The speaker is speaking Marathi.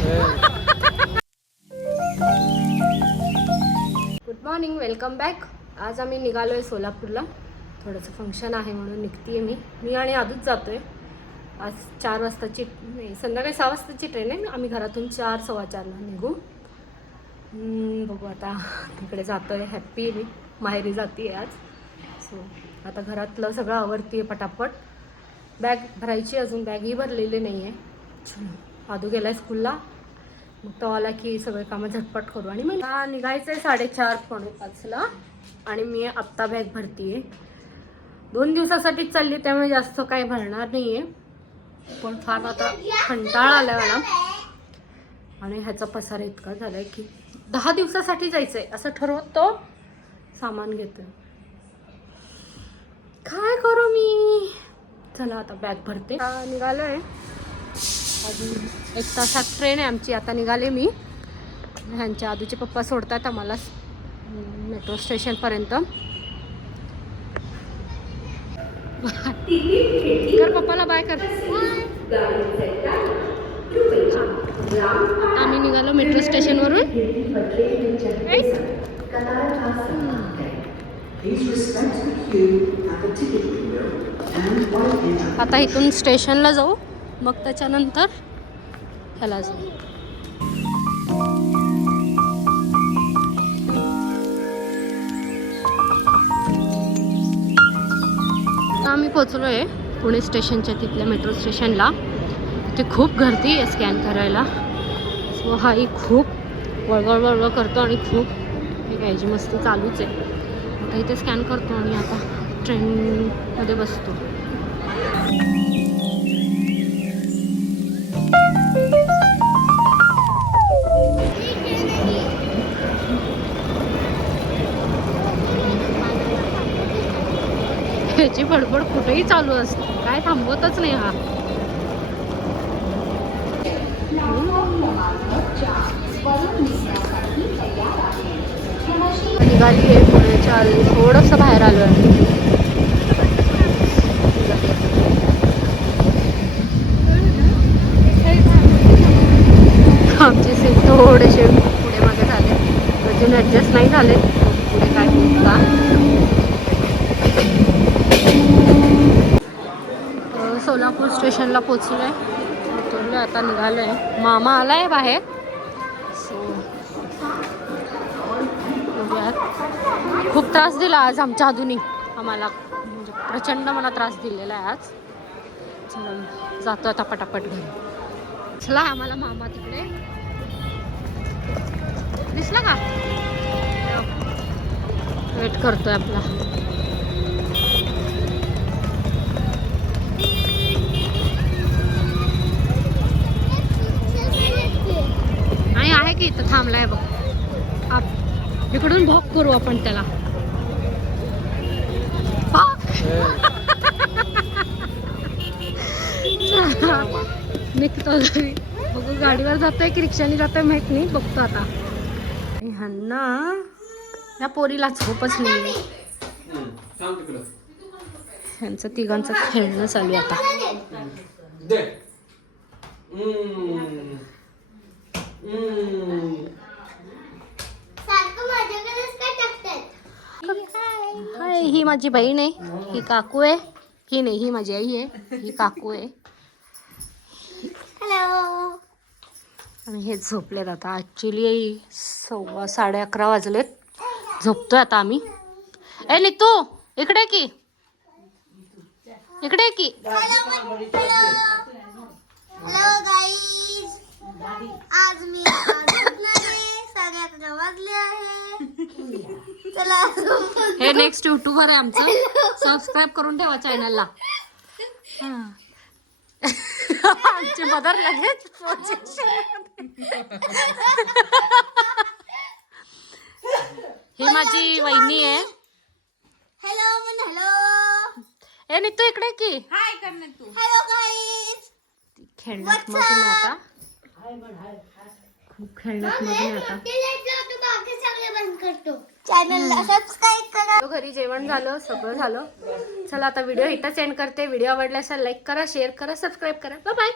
Good morning, welcome back. आज आम्ही निघालो आहे सोलापूरला. थोडंसं फंक्शन आहे म्हणून निघते आहे मी आणि आधीच जातो आहे. आज 4 वाजताची नाही, संध्याकाळी 6 वाजताची ट्रेन आहे. आम्ही घरातून 4 सव्वा 4ला निघू. बघू आता तिकडे जातो आहे. हॅप्पी मी माहेरी जाते आहे आज. सो आता घरातलं सगळं आवरती आहे पटापट. बॅग भरायची, अजून बॅगही भरलेली नाही आहे. चलो, आदू गेला आहे स्कूलला. मग तो आला की सगळे कामं झटपट करू. आणि मग निघायचं आहे 4:30-5ला. आणि मी आत्ता बॅग भरती आहे. 2 दिवसासाठीच चालली, त्यामुळे जास्त काही भरणार नाही आहे. पण फार आता कंटाळा आला मला. आणि ह्याचा पसारा इतका झाला आहे की 10 दिवसासाठी जायचं आहे असं ठरवत तो सामान घेतो. काय करू मी. चला आता बॅग भरते. निघालो आहे. अजून 1 तासात ट्रेन आहे आमची. आता निघाले मी. ह्यांच्या आधूचे पप्पा सोडतात आम्हाला मेट्रो स्टेशनपर्यंत. कर पप्पाला बाय कर. आम्ही निघालो मेट्रो स्टेशनवरून. आता इथून स्टेशनला जाऊ, मग त्याच्यानंतर ह्याला जाऊ. आम्ही पोचलो आहे पुणे स्टेशनच्या तिथल्या मेट्रो स्टेशनला. तिथे खूप गर्दी आहे स्कॅन करायला. सो हाही खूप वळवळ करतो आणि खूप हे घ्यायची मस्ती चालूच आहे. आता इथे स्कॅन करतो आणि आता ट्रेनमध्ये बसतो. ह्याची बडबड कुठेही चालू असते, काय थांबवतच नाही हा. निघाली आहे पुण्याच्या आधी. थोडंसं बाहेर आलो आहे. आमचे सीट थोडेसे पुढे मागे झाले, अजून ॲडजस्ट नाही झाले. पुढे काय होईल का. सोलापूर स्टेशनला पोचलो आहे. उतरलो आता, निघालो आहे. मामा आला आहे बाहेर. सो खूप त्रास दिला आज आमच्या आधुनी आम्हाला, म्हणजे प्रचंड मला त्रास दिलेला आहे आज. चला जातो आता पटापट घरी. चला, आम्हाला मामा तिकडे दिसला का, वेट करतोय आपला. आणि आहे की इथं थांबलाय बघ. इकडून भॉक करू आपण त्याला. निघतो बघू, गाडीवर जातोय की रिक्षाने जातोय माहित नाही, बघतो आता. ह्यांना या पोरीला झोपच नाही. ह्यांचं तिघांचं खेळणं चालू आता. हाय, ही माझी बहीण आहे. ही काकू आहे. ही नाही, ही माझी आई आहे. ही काकू आहे. हॅलो. आणि हे झोपलेत आता. ॲक्च्युली 11:15 वाजलेत. झोपतोय आता आम्ही. ए नीतू, इकडे की, इकडे की. हॅलो गाईज, आज मी सगळ्यात वाजले आहे. चला, हे नेक्स्ट युट्यूबर आहे आमचं. सबस्क्राईब करून ठेवा चॅनलला. आमची मदर लगेच ही माझी वहिनी आहे. Hello hello. ए नीतू, इकडे की. हाय करणे तू. Hello guys. खेळण्यात मग मी आता खूप खेळण्यात मग मी आता चॅनलला सबस्क्राईब करा. घरी जेवण झालं, सगळं झालं. चला आता व्हिडिओ इथंच एंड करते. व्हिडिओ आवडला असेल लाईक करा, शेअर करा, सबस्क्राईब करा. Bye bye.